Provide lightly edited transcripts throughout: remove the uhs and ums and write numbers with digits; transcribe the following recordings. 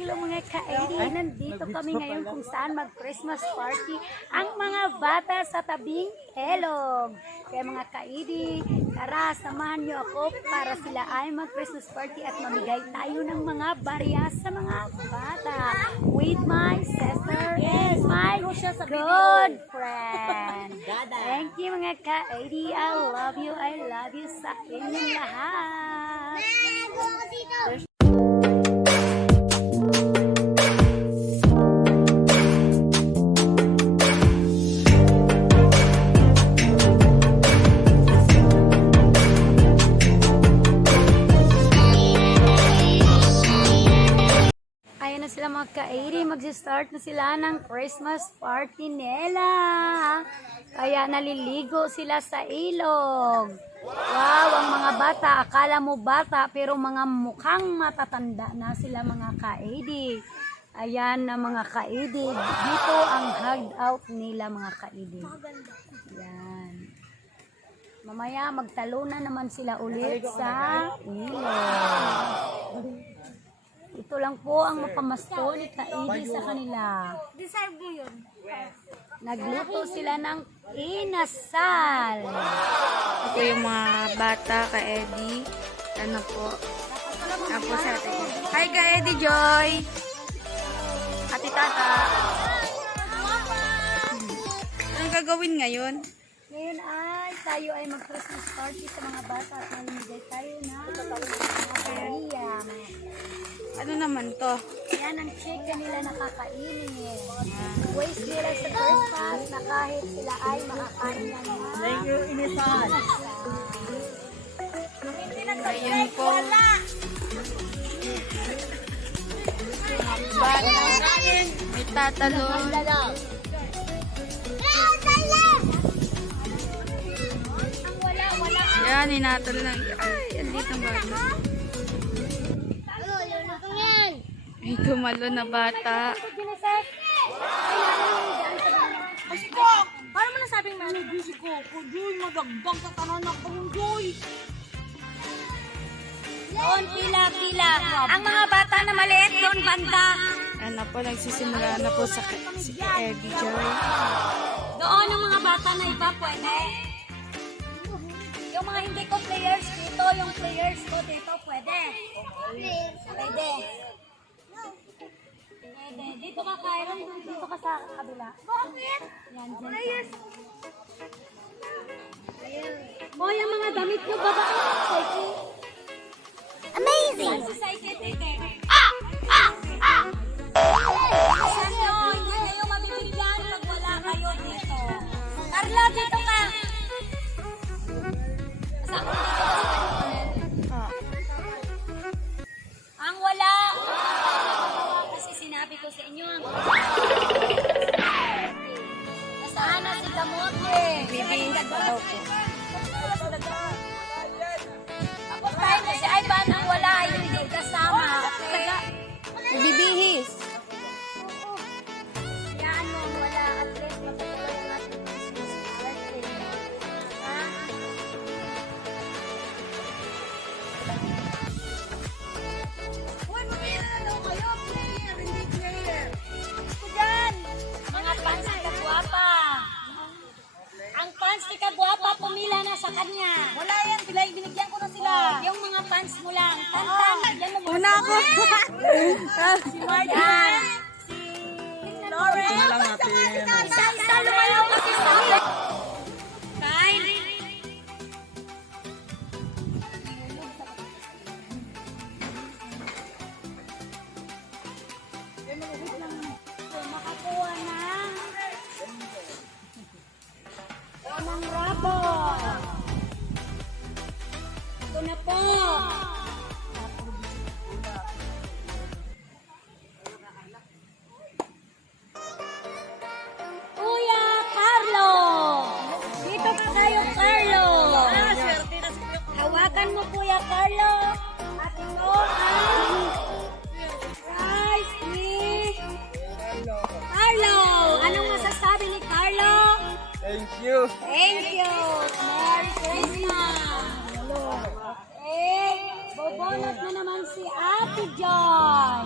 hello mga ka-AD. Nandito kami ngayon kung saan mag-Christmas party ang mga bata sa tabing Elog. Kaya mga ka-AD, tara, samahan niyo ako para sila ay mag-Christmas party at mamigay tayo ng mga barya sa mga bata with my sister and my good friend. Thank you mga ka-AD. I love you sa inyong lahat. Ayan na sila mga ka-AD, mag-start na sila ng Christmas party nila. Kaya naliligo sila sa ilog. Wow, ang mga bata, akala mo bata pero mga mukhang matatanda na sila mga ka-AD. Ayan na mga ka-AD, dito ang hideout nila mga ka-AD. Ayan. Mamaya magtalunan naman sila ulit sa ilog. Ito lang po ang mapamasko ni ka-AD sa kanila. Deserve mo yun. Nagluto sila ng inasal. Ito yung mga bata ka Eddie. Ano po? Ako sa ate ko. Hi ka Eddie Joy. Ate Tata. Anong gagawin ngayon? Ngayon ay tayo ay mag-Christmas party sa mga bata at mamimigay tayo ng mga pariya. Ano naman to? Yan ang check kanila nakakainin. Waste nila sa Christmas na kahit sila ay makakain lang na. Thank you, Inisan. Ayun po. Mga bata. May tatalon. Yan, inatalon lang. Ay, andito ang bata. May gumalo na bata. Kasi ko, paano mo nasabing busy ko? Joy, madagdag sa tanan ng Joy. Doon, pila. Ang mga bata na maliit doon, banda. Ano po, nagsisimula na po sa si Eddie Joy. Doon ang mga bata na iba, pwede. Yung mga hindi ko players dito, yung players ko dito, pwede. Pwede. Dito ka, Kyron. Dito ka sa kabila. Bakit? Yan, dyan. Boy, ang mga damit nyo, baba ka ng cycle. Amazing! Saan si cycle, tete? Saan nyo? Hindi kayo mabibigyan pag wala kayo dito. Carla, dito ka! Kasama mo dito. Ang wala! Kasi sinabi ko sa inyo ang nasaan na si Kamote? Bibihis pa daw po. Tapos tayo kasi ay ba nang wala ay hindi kasama. Bibihis. Yan mo ang wala at least mapatuloy ang ating Christmas party. Ha? Uy, mamaya na daw kayo. Player, hindi player. Gusto dyan! Mga fans ni Kagwapa. Ang fans ni Kagwapa pumila na sa kanya. Wala yan, binigyan ko na sila. Yung mga fans mo lang. Tantang. Yan mo Una ako. Si Martin, si Lauren. Tingnan lang natin. Isa-isa lumayo kasi sa akin. Kyle. Makakuha ng rabo. Ito na po. Kuya Carlo. Dito ka kayo, Carlo. Hawakan mo, Kuya Carlo. At ito ang prize ni Carlo. Anong masasabi ni Carlo? Thank you. Thank you. Merry Christmas. Eh, bobonus na naman si Ate Joy.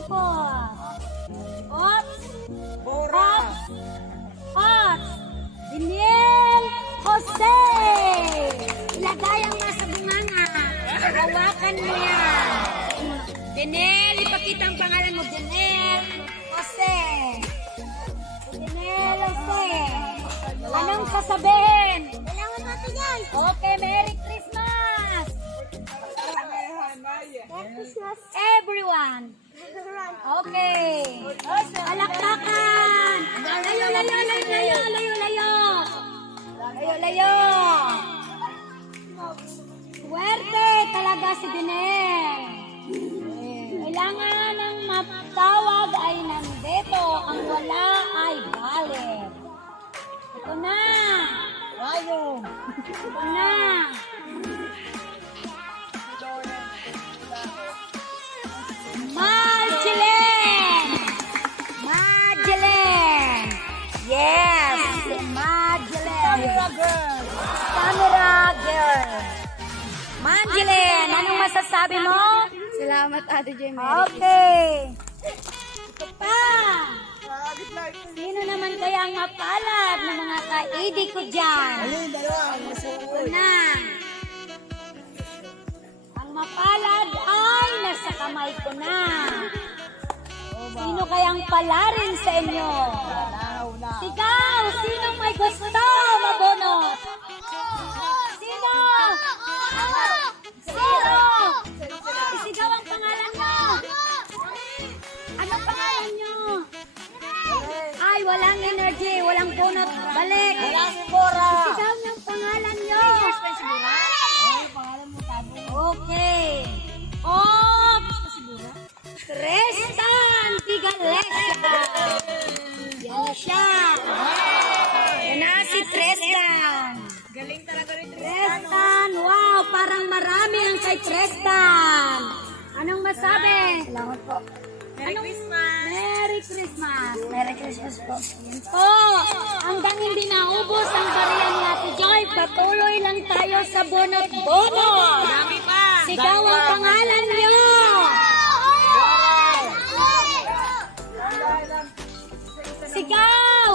Ipos. Ops. Bora. Ops. Daniel Jose. Ilagay ang nasa bunganga. Hawakan mo yan. Daniel, ipakita ang pangalan mo. Daniel Jose. Daniel Jose. Anong sasabihin? Kailangan natin yan. Okay, Merry Christmas! Everyone! Okay. Palakpakan! Layo, layo, layo, layo, layo, layo! Layo, layo! Swerte talaga si Dinel. Kailangan ng matawag ay nandito. Ang wala ay balik. Ito na! Ayun. Ito na! Madeleine! Madeleine! Yes! Madeleine! Camera girl! Camera girl! Madeleine! Anong masasabi mo? Salamat, Ate Joy. Okay! Ito pa! Sino naman kaya ang mapalad ng mga ka-AD ko dyan? Ito na! Ang mapalad ay nasa kamay ko na. Sino kayang palarin sa inyo? Sigaw! Sinong may gusto mabunot? Sino? Sino? Isigaw ang pangalan nyo. Anong pangalan nyo? Ay, walang energy, walang bunot. Balik. Isigaw nyo ang pangalan nyo. Okay. Ops! Tristan Tigalesa. Yan siya. Yan na si Tristan. Galing talaga rin. Tristan, wow, parang marami ang kay Tristan. Anong masabi? Salamat po. Merry Christmas. Merry Christmas. Merry Christmas po. Yan po. Hanggang hindi naubos ang bariya ni Ate Joy, patuloy lang tayo sa bonot-bonot. Dami pa. Sigaw ang pangalan niyo. Sigaw.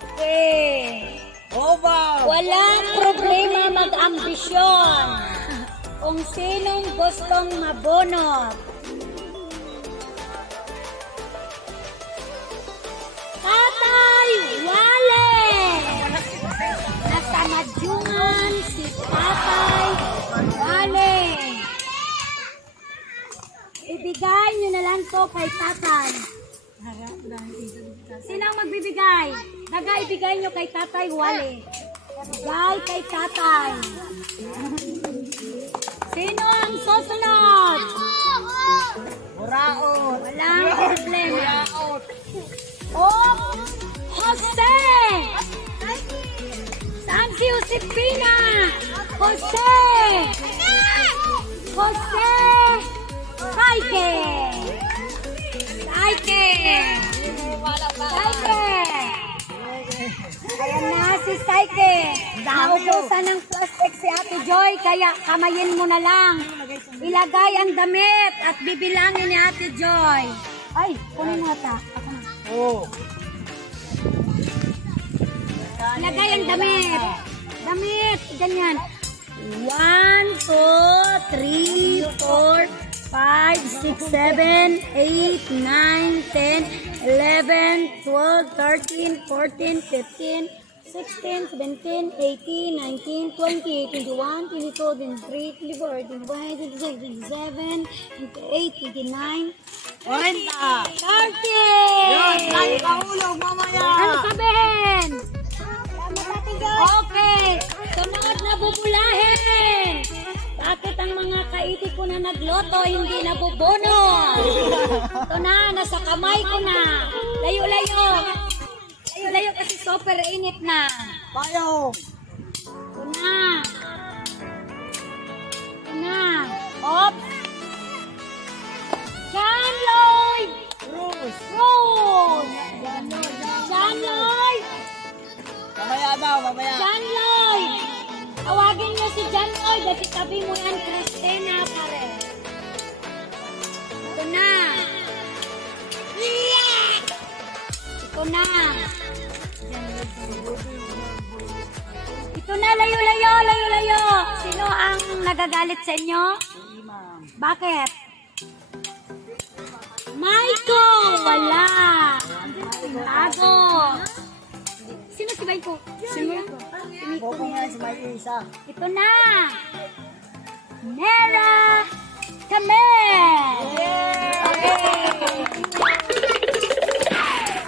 Okay. Walang problema mag-ambisyon. Kung sinong gustong mabunot. Tatay Wale! Nasa madyungan si Tatay Wale. Ibigay nyo na lang to kay Tatay. Sino ang magbibigay? Daga, ibigay nyo kay Tatay Wale. Ibigay kay Tatay. Sino ang susunod? Buraot. Walang problema. Oh, Jose! Saan si Josepina? Jose! Jose! Saike! Saike! Saike! Ayan na si Saike. Naubusan ng plastic si Ate Joy, kaya kamayin mo na lang. Ilagay ang damit at bibilangin ni Ate Joy. Ay, kunin mo ata. Ako na. Oh. Ilagay ang damit. Damit. Ganyan. 1, 2, 3, 4, 5, 6, 7, 8, 9, 10, 11, 12, 13, 14, 15, 16, 17, 18, 19, 20, 21, 22, 23, 24, 25, 26, 27, 28, 29, 40. 30! Kahulog mamaya. Ano sabihin? Okay, sunod na bubulahin. Bakit ang mga kaiti ko na nagloto hindi nabubunot? Ito na, nasa kamay ko na. Layo-layo. Layo-layo kasi super init na. Payo. Ito na. Ito na. Oops. John Lloyd. Bruce. Rose. John Lloyd. Mamaya daw, mamaya. John Lloyd! Tawagin niyo si John Lloyd at itabi mo yan, Christina Pare. na. Ito na, layo, layo, layo, layo. Sino ang nagagalit sa inyo? Bakit? Michael! Wala. Tago. Sino si Michael? Si Michael. Bobo nga si Mike isa. Ito na. Nera Camel. Okay.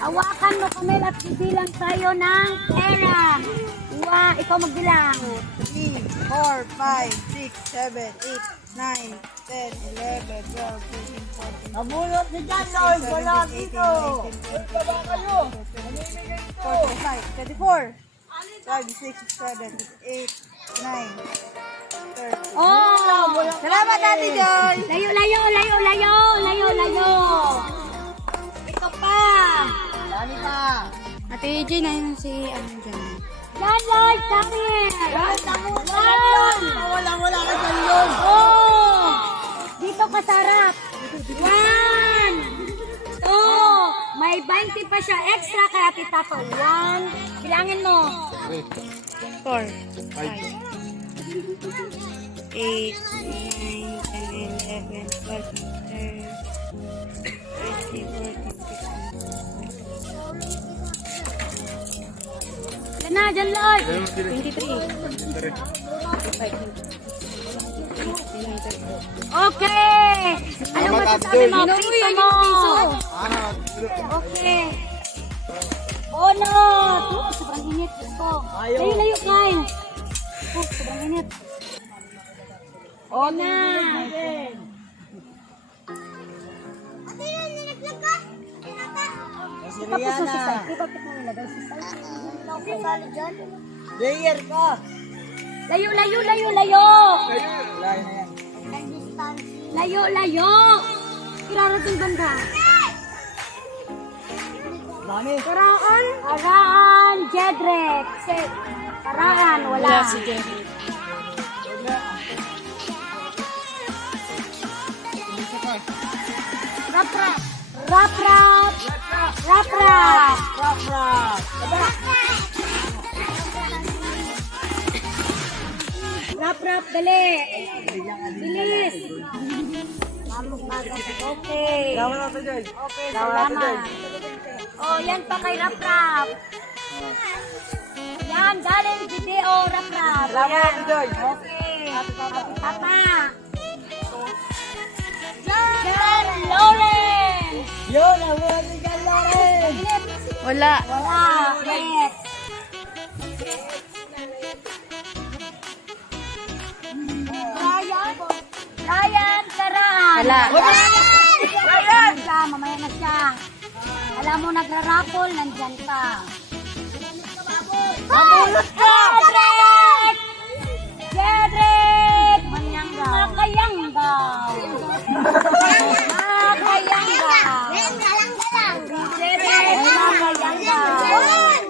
Hawakan mo, Camel, at bibilang tayo ng pera. Ikaw magbilang. 3, 4, 5, 6, 7, 8, 9, 10, 11, 12, 13, 14, Nabulot ni John Lloyd. Wala dito. 45, 24, 5, 6, 7, 8, 9, 30. Oh! Salamat, Ate Joy! Layo, layo, layo, layo, layo, layo. Ito pa. Dami pa. Ate AJ na yun si ano dyan. Yan, Lloyd, come here. Wala ka John Lloyd. Oh! Dito ka sa harap. 1, 2, may 20 pa siya extra kaya tita ko. 1, bilangin mo. 4, 5, 8, 9, 10, 11, 12, 13, 14, 15. Yan na, dyan, Lloyd. 23. Okay. Anong masasabi mo? Piso mo. Okay. Oh no! Sobrang init. Layo, layo, kain. Sobrang init. Oh na! Si Tapos na si Rihanna. Sai. Bakit mo nilagay si Sai? Player ka. Layo, layo, layo, layo! Wala na yan. Layo, layo! Kirarating banda. Dami. Karaan? Karaan, Jedrek. Karaan, wala. Si Jen. Rap, rap. Rap, rap. Rap, rap. Rap, rap, dali. Bilis. Okay. Okay, salamat. Oh, yan pa kay Rap, rap. Yan, galing video, Rap, rap. Yan. Okay. Papa. John Lawrence. Yun, nabulot ni John Lloyd. Wala. Wala. Next. Ryan Karan. Wala. Ryan! Mamaya na siya. Alam mo, nagra-raffle, nandyan ka. Mabulot ka! Jedrek! Jedrek! Makayanggaw. Makayanggaw. Jedrek, makayanggaw.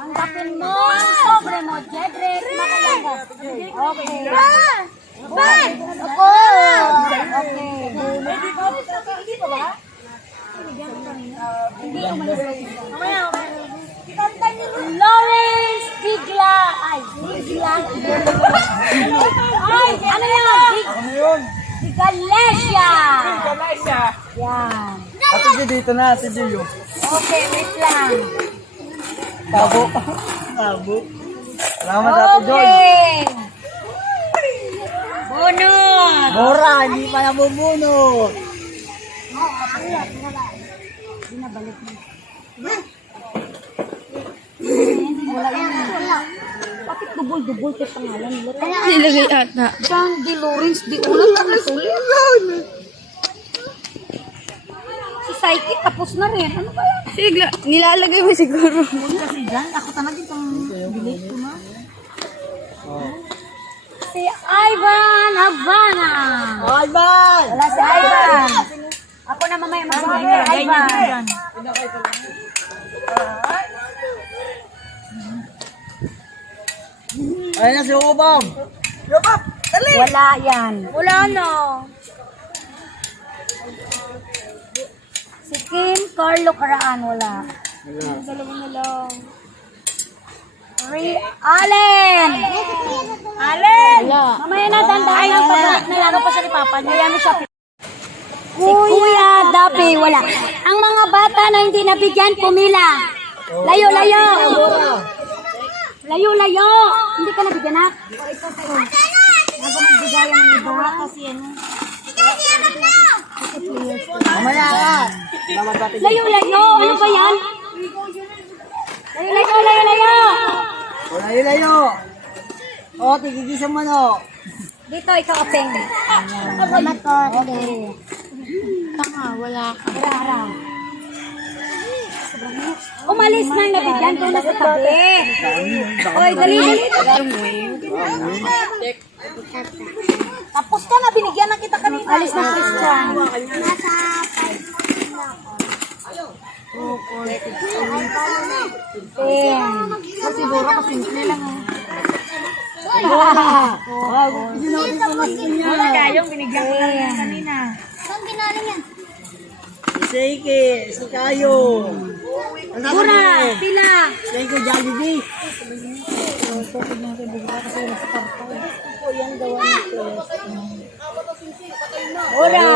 Ang tapin mo, ang sobre mo, Jedrek, makayanggaw. Okay. Ako! Okay. Lawrence Bigla. Ay, Bigla. Ay, ano yan? Bigalesia. Yan. Ate G, dito na. Ate G yung. Okay, wait lang. Tabo. Tabo. Salamat Ate Joy. Okay. Bonus. Bora, hindi pa nabubunot. Binabalik mo. Bakit dubol-dubol ka pangalan nila? Nilagay ata. John De Lawrence, di ulit ang ulit. Si Saiki, tapos na rin. Ano kaya? Sigla. Nilalagay mo siguro. Kasi dyan, ako talaga itong bilis ko na. Si Ivan Havana. Alban! Wala si Ivan. Ako na mamaya magbigay kay Ivan. Ayun na si Ubam. Yopap! Dali! Wala yan. Wala na. Si Kim Carlo Caraan, wala. Dalawa na lang. Allen! Allen! Mamaya na, dandahan lang. Pabalik na laro pa siya ni Papa niya. Ayan mo siya. Si Kuya Dapi, wala. Ang mga bata na hindi nabigyan, pumila. Layo, layo. Layo, layo. Hindi ka nabigyan, ha? Bago magbigayan ng iba. Kasi ano. Mamaya ka. Layo, layo. Ano ba yan? Layo, layo, layo, layo. O, layo-layo. O, tigigisan mo no. Dito, ikaw, Apeng. Okay. Tanga, wala ka. Rara. Umalis na ang nabigyan ko na sa tabi. Oy, dali, dali. Tapos ka na, binigyan na kita kanina. Alis na, Christian. Nasa 5. Siguro kasi simple lang. Kayong binigyan ko lang kanina. Saan ginaling yan? Sige, si Kayo. Mura, pila. Thank you, Jollibee. Mura.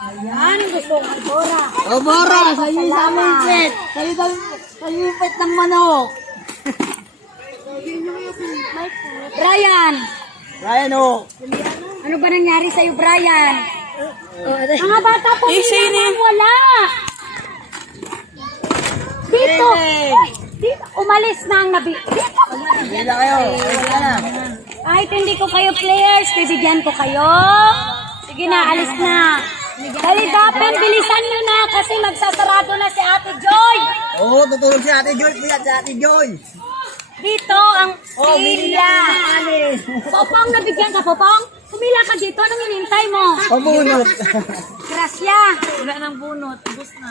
Ayan, gusto ko. Mura. O, Bora, sa'yo yung aming pet. Sa'yo yung pet ng manok. Brian, Ryan, o. ano ba nangyari sa'yo, Brian? Mga bata po, wala. Dito. Dito. Umalis na ang nabi. Dito. Hindi na kayo. Wala na. Kahit hindi ko kayo players, bibigyan ko kayo. Sige na, alis na. Dali, Dapen, bilisan nyo na kasi magsasarado na si Ate Joy. Oo, tutulog si Ate Joy. Kuya, si Ate Joy. Dito ang pila. Popong, nabigyan ka, Popong? Pumila ka dito, anong hinintay mo? Pabunot. Grasya. Wala nang bunot. Ubus na.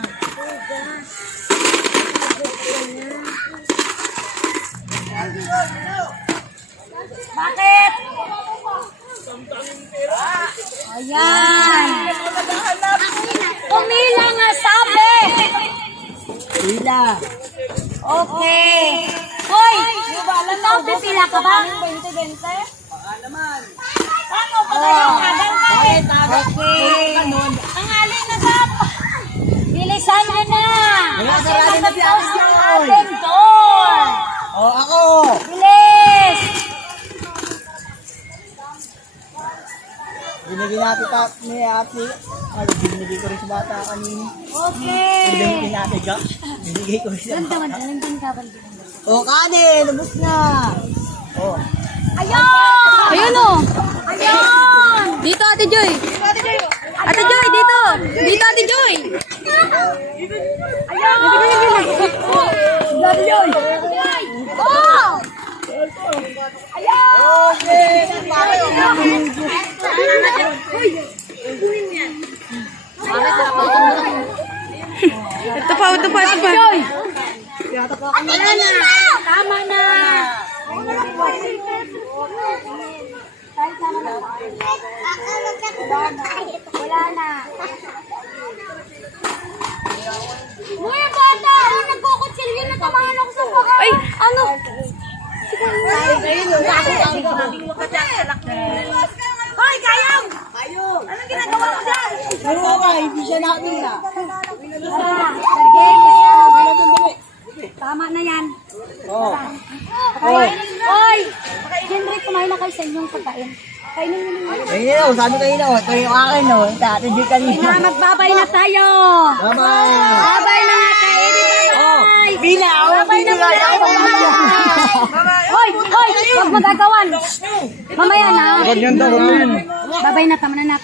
Bakit? Ayan. Pumila nga sabi. Pila. Okay. Hoy, ikaw pipila ka ba? 20-20? Okay. Tangali na dapat. Bilisan mo na. Wala, sarado na si Ate Joy. Ating door. O, ako. Bilis. Binigyan natin ni Ate. Ay, binigay ko rin sa bata kanina. Okay. Binigyan natin ka. Binigay ko rin sa Ganda man, bata. ganda ka ba? O, kanin. Lubos na. O. Ayun! Ayun o. Ayun! Dito, Ate Joy. Ate Joy, dito. Dito, Ate Joy. Ayun! Oh! Ayun! Okay. Ito pa, ito pa, ito pa. Wala na! Tama na! Wala na. Mga bata! Ang nagkukutsilyo na tamahan ako sa baka. Ay, ano? Hoy, Kayang! Anong ginagawa mo dyan? Ano ba? Hindi siya natin na. Tama na yan. O. Hoy! Henry, kumain na kayo sa inyong pagkain. Kainin nyo na. Ayun na, sabi kanina, o. Ito yung akin, o. Ito, Ate Joy kanina. Na, magbabay na tayo. Bye-bye. Babay na nga kayo. Bye! Pila, ako binigay. Ako binigay. Hoy! Hoy! Huwag magagawan. Mamaya na. Ganyan daw. Babay na, tama na nak.